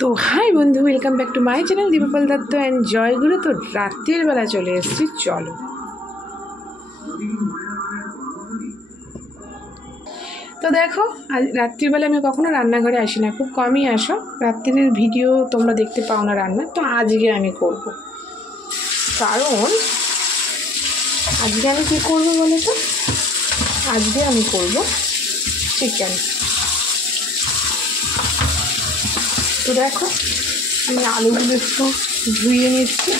তো হাই বন্ধু, welcome back to my channel Dipal Dutta and Joyguru. তো রাত্রির বেলা চলে এসেছি, চলো। তো দেখো, আজ রাত্রিবেলা আমি কখনো রান্নাঘরে আসি না, খুব কমই আসো। রাত্রির ভিডিও তোমরা দেখতে পাও না রান্না, তো আজকে আমি করব। কারণ আজকে আমি কী করবো বলো তো? আজকে আমি করব চিকেন। তো দেখো, আমি আলুগুলো একটু ধুয়ে নিচ্ছি।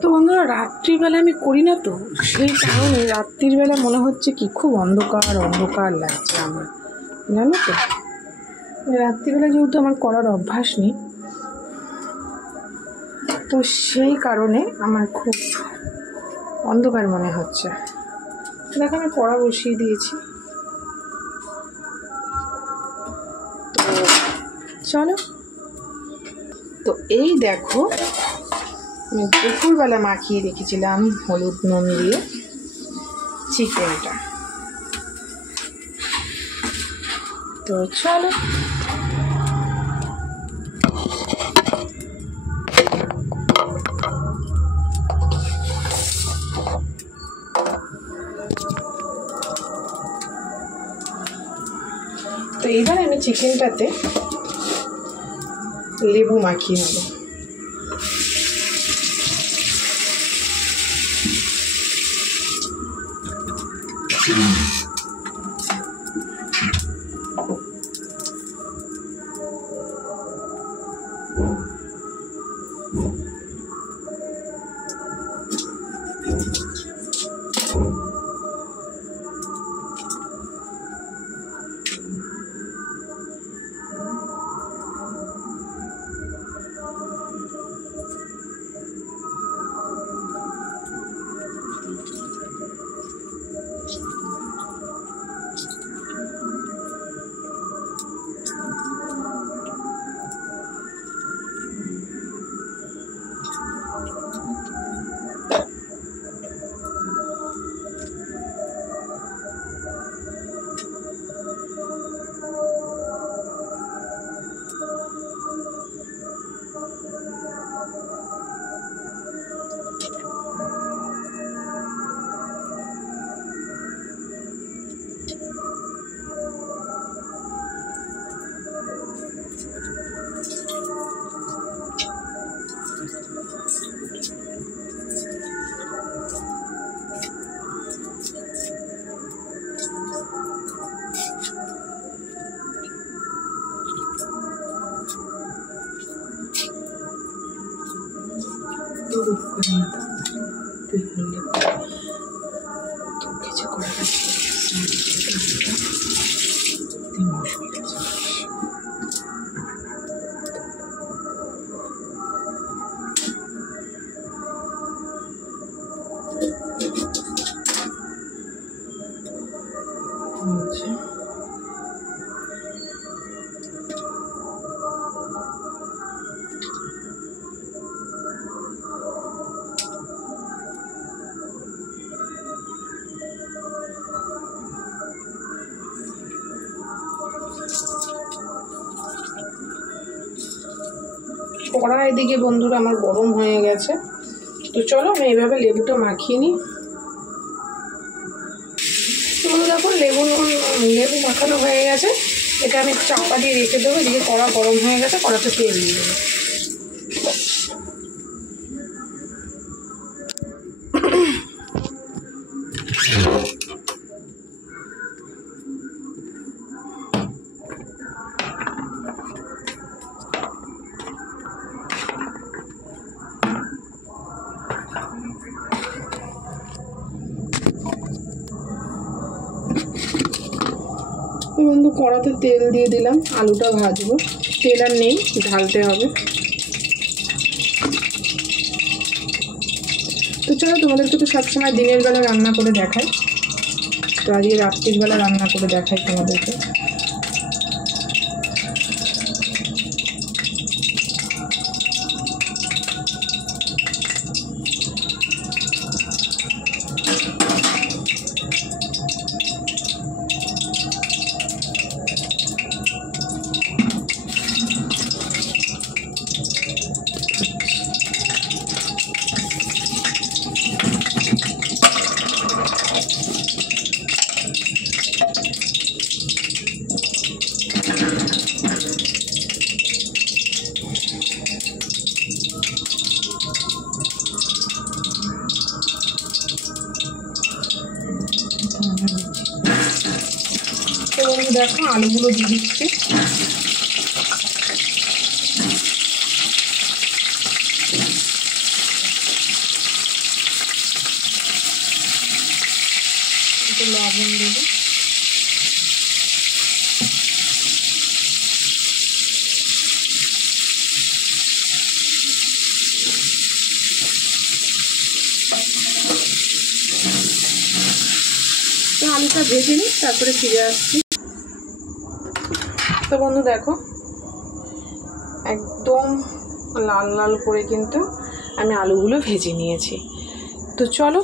তো বন্ধুরা, রাত্রিবেলা আমি করি না, তো সেই কারণে রাত্রির বেলা মনে হচ্ছে কি খুব অন্ধকার অন্ধকার লাগছে আমার, জানো তো। রাত্রিবেলা যেহেতু আমার করার অভ্যাস নেই, তো সেই কারণে আমার খুব অন্ধকার মনে হচ্ছে। দেখো, আমি কড়া বসিয়ে দিয়েছি। তো চলো। তো এই দেখো, আমি দুপুরবেলা মাখিয়ে রেখেছিলাম হলুদ নুন দিয়ে চিকেনটা। তো চলো। তো এইবার আমি চিকেনটাতে লেবু মাখিয়ে নেব। কিছু করে কড়া এদিকে বন্ধুরা আমার গরম হয়ে গেছে। তো চলো আমি এইভাবে লেবুটা মাখিয়ে নিই। দেখো, লেবু মাখানো হয়ে গেছে। এটা আমি চাপা দিয়ে রেখে দেবো। এদিকে কড়া গরম হয়ে গেছে, কড়াতে তেল দিয়ে দেবো। বন্ধু, কড়াতে তেল দিয়ে দিলাম, আলুটা ভাজবো। তেল আর নেই, ঢালতে হবে। তো চলো, তোমাদেরকে তো সবসময় দিনের বেলা রান্না করে দেখাই, তো আজকে রাত্রির বেলা রান্না করে দেখাই তোমাদেরকে। দেখো আলুগুলো দিয়ে দিচ্ছি। একটু লবণ দেবো। তো আলুটা ভেজে নিই, তারপরে ফিরে আসছি। তো বন্ধু দেখো একদম লাল লাল করে কিন্তু আমি আলুগুলো ভেজে নিয়েছি। তো চলো